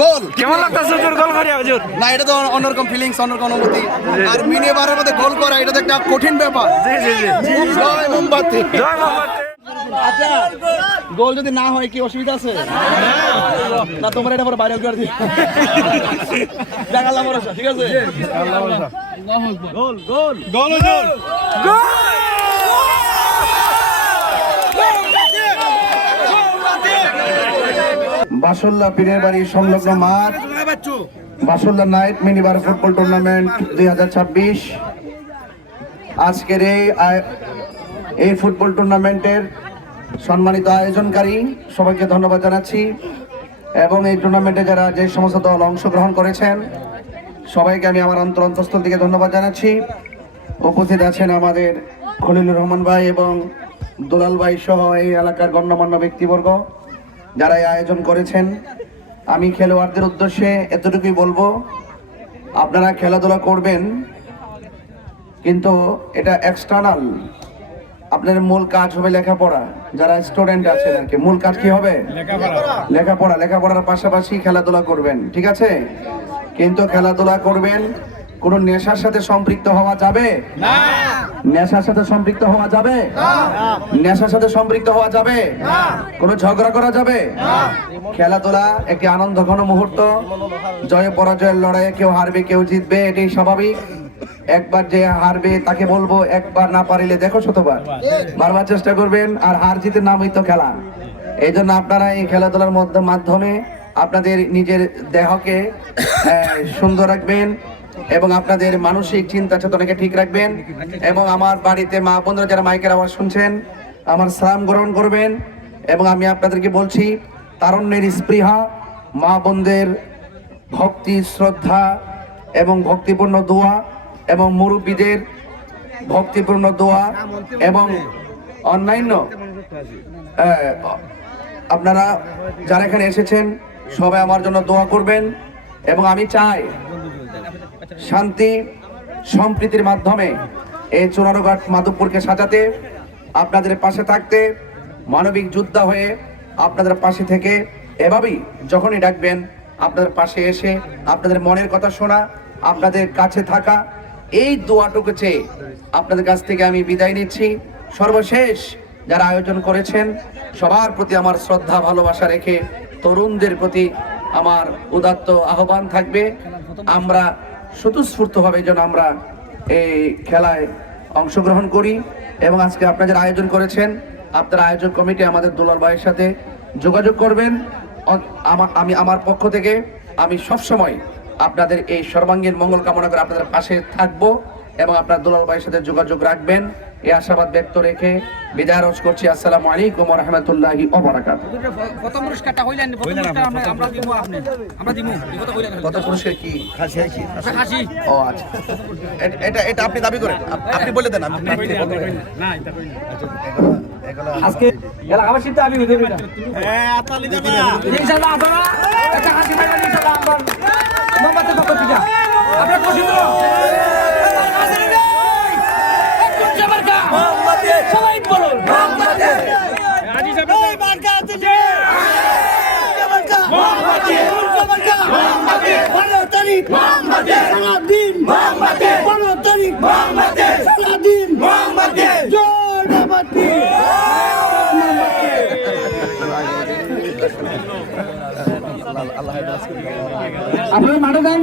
গোল কেমন লাগতেছে হুজুর গোল করিয়া হুজুর? না, এটা তো অন্যরকম ফিলিংস, অন্যরকম অনুভূতি। আর মিনি বারের মধ্যে গোল করা এটা তো একটা কঠিন ব্যাপার। জি জি জি। জয় মোমবাতি। জয় মোহাম্মদ। আচ্ছা, গোল যদি না হয় কি অসুবিধা আছে? না, তোমরা এটা পরে ভাইরাল করে দিও। দেখালাম ভরসা, ঠিক আছে? গোল গোল গোল গোল বাসল্লা পীরের বাড়ি সংলগ্ন মাঠ, বাসল্লা নাইট মিনিবার ফুটবল টুর্নামেন্ট 2026। আজকের এই ফুটবল টুর্নামেন্টের সম্মানিত আয়োজনকারী সবাইকে ধন্যবাদ জানাচ্ছি এবং এই টুর্নামেন্টে যারা যে সমস্ত দল অংশগ্রহণ করেছেন সবাইকে আমি আমার অন্তঃস্থল থেকে ধন্যবাদ জানাচ্ছি। উপস্থিত আছেন আমাদের খলিলুর রহমান ভাই এবং দুলাল ভাই সহ এই এলাকার গণ্যমান্য ব্যক্তিবর্গ যারা এই আয়োজন করেছেন। আমি খেলোয়াড়দের উদ্দেশ্যে এতটুকুই বলবো, আপনারা খেলাধুলা করবেন কিন্তু এটা এক্সটার্নাল, আপনার মূল কাজ হবে লেখাপড়া। যারা স্টুডেন্ট আছেন আর কি, মূল কাজ কি হবে? লেখাপড়ার পাশাপাশি খেলাধুলা করবেন, ঠিক আছে? কিন্তু খেলাধুলা করবেন, কোনো নেশার সাথে সম্পৃক্ত হওয়া যাবে না। নেশার সাথে সম্পৃক্ত হওয়া যাবে না। নেশার সাথে সম্পৃক্ত হওয়া যাবে না। কোনো ঝগড়া করা যাবে না। খেলাধুলা একটি আনন্দঘন মুহূর্ত, জয় পরাজয়ের লড়াইয়ে কেউ হারবে কেউ জিতবে, এটাই স্বাভাবিক। একবার যে হারবে তাকে বলবো একবার না পারিলে দেখো শতবার, বারবার চেষ্টা করবেন। আর হার জিতের নামই তো খেলা। এই জন্য আপনারা এই খেলাধুলার মাধ্যমে আপনাদের নিজের দেহকে সুন্দর রাখবেন এবং আপনাদের মানসিক চিন্তা চেতনাকে ঠিক রাখবেন। এবং আমার বাড়িতে মা বোনরা যারা মাইকের আওয়াজ শুনছেন, আমার সালাম গ্রহণ করবেন। এবং আমি আপনাদেরকে বলছি, তারুণ্যের স্পৃহা, মা বোনদের ভক্তি শ্রদ্ধা এবং ভক্তিপূর্ণ দোয়া এবং মুরব্বীদের ভক্তিপূর্ণ দোয়া এবং অন্যান্য আপনারা যারা এখানে এসেছেন সবাই আমার জন্য দোয়া করবেন। এবং আমি চাই শান্তি সম্প্রীতির মাধ্যমে এই চুনারুঘাট মাধবপুরকে সাজাতে, আপনাদের পাশে থাকতে, মানবিক যোদ্ধা হয়ে আপনাদের পাশে থেকে এভাবেই যখনই ডাকবেন আপনাদের পাশে এসে আপনাদের মনের কথা শোনা, আপনাদের কাছে থাকা, এই দোয়াটুকু চেয়ে আপনাদের কাছ থেকে আমি বিদায় নিচ্ছি। সর্বশেষ যারা আয়োজন করেছেন সবার প্রতি আমার শ্রদ্ধা ভালোবাসা রেখে তরুণদের প্রতি আমার উদাত্ত আহ্বান থাকবে, আমরা স্বতঃস্ফূর্তভাবে যেন আমরা এই খেলায় অংশগ্রহণ করি। এবং আজকে আপনারা যারা আয়োজন করেছেন, আপনারা আয়োজক কমিটি আমাদের দুলাল ভাইয়ের সাথে যোগাযোগ করবেন। আমি আমার পক্ষ থেকে আমি সবসময় আপনাদের এই সর্বাঙ্গীন মঙ্গল কামনা করে আপনাদের পাশে থাকবো এবং আপনার দুলাল ভাইয়ের সাথে যোগাযোগ রাখবেন, এই আশাবাদ ব্যক্ত রেখে বিদায় রোজ করছি। আসসালামু আলাইকুম ওয়া রাহমাতুল্লাহি ওয়া বারাকাতুহু। প্রথম পুরস্কারটা হইলেন, প্রথম পুরস্কার আমরা দিব, আমরা দিব। কত কইলেন? কত পুরস্কার কি? খাসি। খাসি। ও আচ্ছা, এটা আপনি দাবি করেন, আপনি বলে দেন। আপনি না, এটা কই না। আজকে এলাকাবাসীর তো আমি বুঝাই না। হ্যাঁ, আতালি দেব না। ইনশাআল্লাহ আপনারা একটা খাসি পাইবেন ইনশাআল্লাহ। আমরা মোমবাতি পক্ষ থেকে আপনারা পছন্দ সবাই বলুন মোমবাতি। আজি যাবে এই মার্কা আছে যে মোমবাতি মোমবাতি মোমবাতি 15 তারিখ মোমবাতি সারা দিন মোমবাতি 15 তারিখ মোমবাতি সারা দিন মোমবাতি জয় মোমবাতি মোমবাতি। আপনারা মাঠে যান।